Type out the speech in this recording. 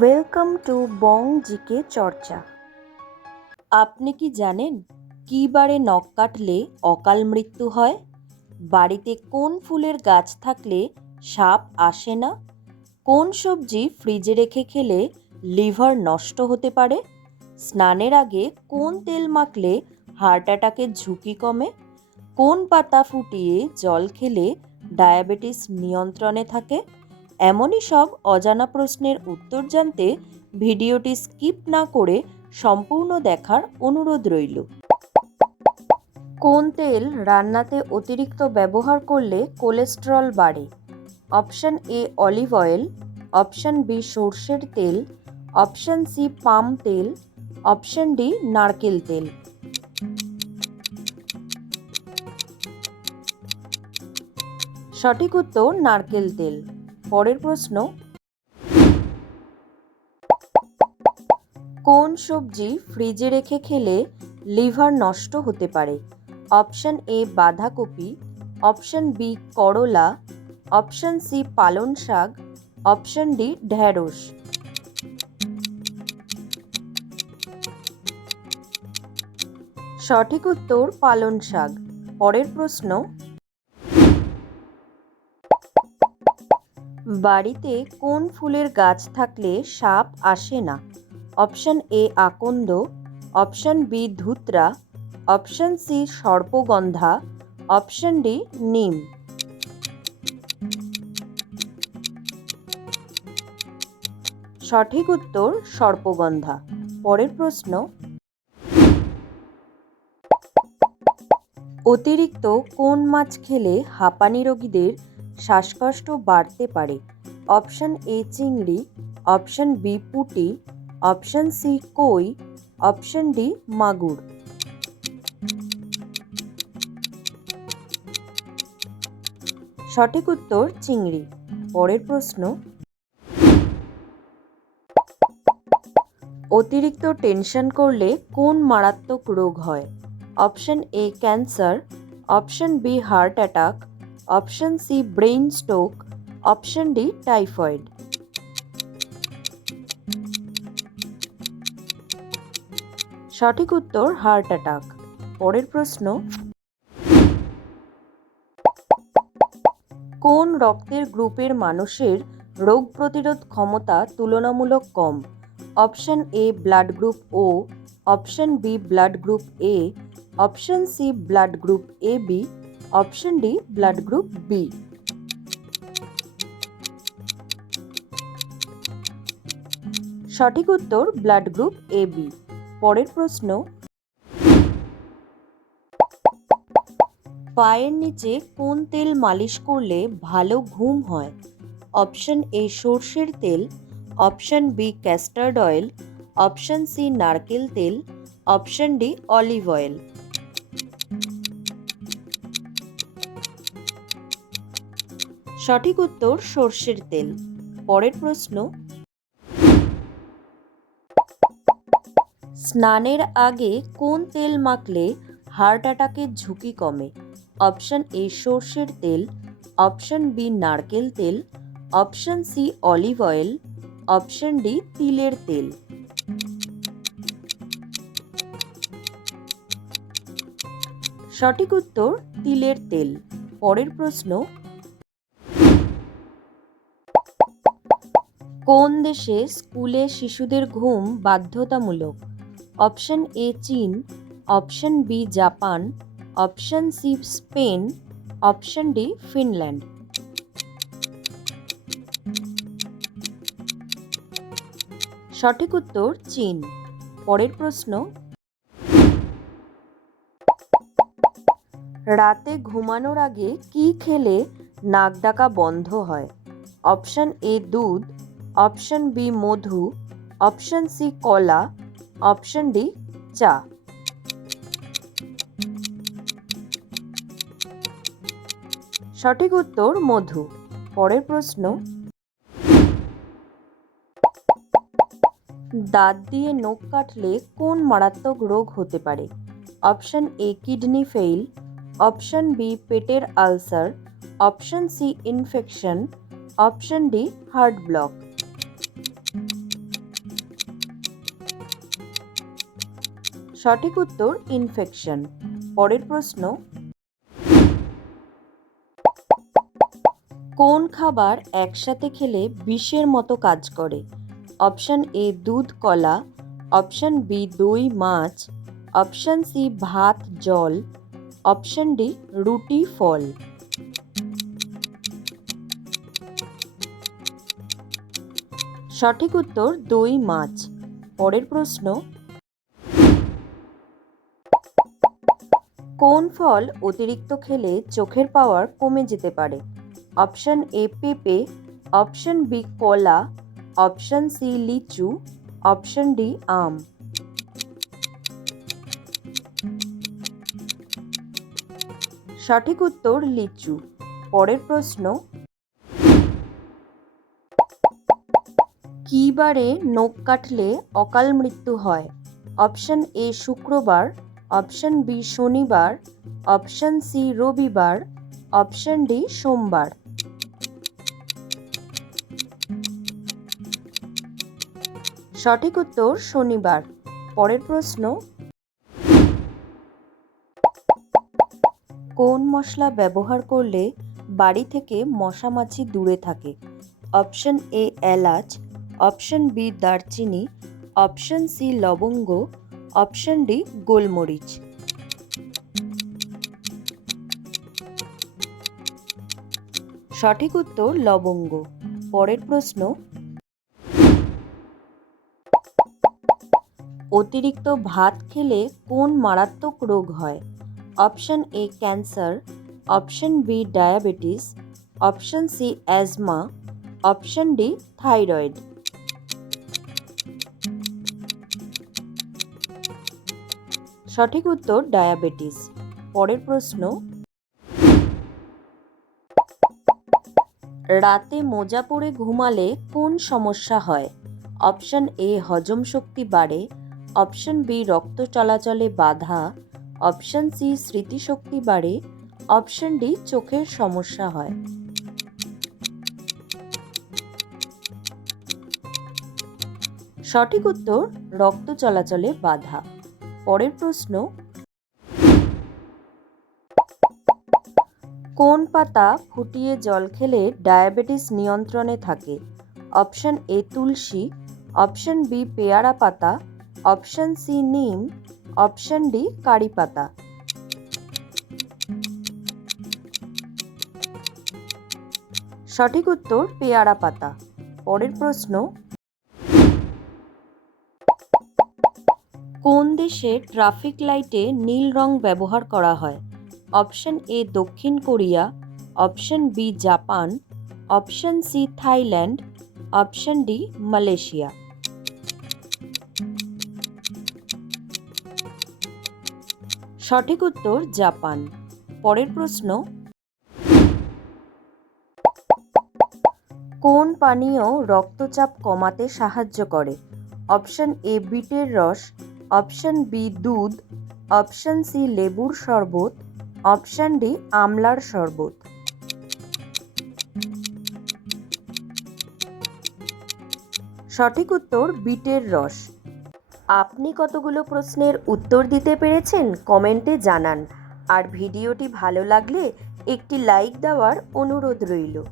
Welcome to Bong GK চর্চা আপনি কি জানেন কী বারে নখ কাটলে অকাল মৃত্যু হয়? বাড়িতে কোন ফুলের গাছ থাকলে সাপ আসে না? কোন সবজি ফ্রিজে রেখে খেলে লিভার নষ্ট হতে পারে? স্নানের আগে কোন তেল মাখলে হার্ট অ্যাটাকের ঝুঁকি কমে? কোন পাতা ফুটিয়ে জল খেলে ডায়াবেটিস নিয়ন্ত্রণে থাকে? এমনই সব অজানা প্রশ্নের উত্তর জানতে ভিডিওটি স্কিপ না করে সম্পূর্ণ দেখার অনুরোধ রইল। কোন তেল রান্নাতে অতিরিক্ত ব্যবহার করলে কোলেস্টেরল বাড়ে? Option A olive oil, option B সর্ষের তেল, অপশন সি পাম তেল, অপশন ডি নারকেল তেল। সঠিক উত্তর নারকেল তেল। পরের প্রশ্ন, কোন সবজি ফ্রিজে রেখে খেলে লিভার নষ্ট হতে পারে? অপশন এ বাঁধাকপি, অপশন বি করলা, অপশন সি পালন শাক, অপশন ডি ঢ্যাঁড়স সঠিক উত্তর পালন শাক। পরের প্রশ্ন বাড়িতে কোন ফুলের গাছ থাকলে সাপ আসে না? অপশন এ আকন্দ, অপশন বি ধুতরা, অপশন সি সর্পগন্ধা, অপশন ডি নিম। সঠিক উত্তর সর্পগন্ধা। পরের প্রশ্ন। অতিরিক্ত কোন মাছ খেলে হাঁপানি রোগীদের শ্বাসকষ্ট বাড়তে পারে। অপশন এ চিংড়ি, অপশন বি পুটি, অপশন সি কই, অপশন ডি মাগুর। সঠিক উত্তর চিংড়ি। পরের প্রশ্ন। অতিরিক্ত টেনশন করলে কোন মারাত্মক রোগ হয়? Option A cancer, option B heart attack option C, brain stroke option D, typhoid. সঠিক উত্তর, হার্ট অ্যাটাক। পরের প্রশ্ন, কোন রক্তের গ্রুপের মানুষের রোগ প্রতিরোধ ক্ষমতা তুলনামূলক কম? Option A, blood group O, option B, blood group A, option C, blood group A, B option D blood group B সঠিক উত্তর ব্লাড গ্রুপ এ বি পরের প্রশ্ন, পায়ের নিচে কোন তেল মালিশ করলে ভালো ঘুম হয়? অপশন এ সর্ষের তেল। Option B castor oil option C নারকেল তেল। অপশন ডি অলিভ অয়েল সঠিক উত্তর সর্ষের তেল। পরের প্রশ্ন, স্নানের আগে কোন তেল মাখলে হার্ট অ্যাটাকের ঝুঁকি কমে? অপশন এ সর্ষের তেল, অপশন বি নারকেল তেল, option C olive oil, option D তিলের তেল। সঠিক উত্তর, তিলের তেল। পরের প্রশ্ন কোন দেশে স্কুলে শিশুদের ঘুম বাধ্যতামূলক? অপশন এ চীন, option B Japan, option C Spain, option D Finland. সঠিক উত্তর চীন। পরের প্রশ্ন। রাতে ঘুমানোর আগে কি খেলে নাক ডাকা বন্ধ হয়? অপশন এ দুধ অপশন বি মধু, অপশন সি কলা, অপশন ডি চা। সঠিক উত্তর মধু। পরের প্রশ্ন। দাঁত দিয়ে নখ কাটলে কোন মারাত্মক রোগ হতে পারে? Option A kidney fail, option B পেটের ulcer, option C infection, option D heart block. সঠিক উত্তর ইনফেকশন পরের প্রশ্ন, কোন খাবার একসাথে খেলে বিষের মতো কাজ করে? অপশন এ দুধ, কলা। অপশন বি দই, মাছ। অপশন সি ভাত, জল। অপশন ডি রুটি, ফল। সঠিক উত্তর, দই, মাছ। পরের প্রশ্ন কোন ফল অতিরিক্ত খেলে চোখের পাওয়ার কমে যেতে পারে? অপশন এ পেঁপে, অপশন বি কলা, অপশন সি লিচু, অপশন ডি আম। সঠিক উত্তর, লিচু। পরের প্রশ্ন, কী বারে নখ কাটলে অকাল মৃত্যু হয়? অপশন এ শুক্রবার অপশন বি শনিবার, অপশন সি রবিবার, অপশন ডি সোমবার। সঠিক উত্তর শনিবার। পরের প্রশ্ন, কোন মশলা ব্যবহার করলে বাড়ি থেকে মশামাছি দূরে থাকে? অপশন এ এলাচ, অপশন বি দারচিনি, অপশন সি লবঙ্গ অপশন ডি, গোলমরিচ। সঠিক উত্তর, লবঙ্গ। পরের প্রশ্ন, অতিরিক্ত ভাত খেলে কোন মারাত্মক রোগ হয়? Option A, cancer. Option B, diabetes. Option C, asthma. Option D, thyroid. সঠিক উত্তর ডায়াবেটিস। পরের প্রশ্ন, রাতে মোজা পরে ঘুমালে কোন সমস্যা হয়? অপশন এ, হজম শক্তি বাড়ে। অপশন বি, রক্ত চলাচলে বাধা। অপশন সি, স্মৃতিশক্তি বাড়ে। অপশন ডি, চোখের সমস্যা হয়। সঠিক উত্তর, রক্ত চলাচলে বাধা। পরের প্রশ্ন, কোন পাতা ফুটিয়ে জল খেলে ডায়াবেটিস নিয়ন্ত্রণে থাকে? অপশন এ তুলসী, অপশন বি পেয়ারা পাতা, অপশন সি নিম, অপশন ডি কারি পাতা। সঠিক উত্তর পেয়ারা পাতা। পরের প্রশ্ন কোন দেশে ট্রাফিক লাইটে নীল রং ব্যবহার করা হয়। অপশন এ দক্ষিণ Korea, option B Japan, option C Thailand, option D Malaysia. সঠিক উত্তর জাপান। পরের প্রশ্ন। কোন পানীয় রক্তচাপ কমাতে সাহায্য করে? অপশন এ বিটের রস অপশন বি দুধ, অপশন সি লেবুর শরবত, অপশন ডি আমলার শরবত। সঠিক উত্তর বিটের রস। আপনি কতগুলো প্রশ্নের উত্তর দিতে পেরেছেন কমেন্টে জানান। আর ভিডিওটি ভালো লাগলে একটি লাইক দেওয়ার অনুরোধ রইল।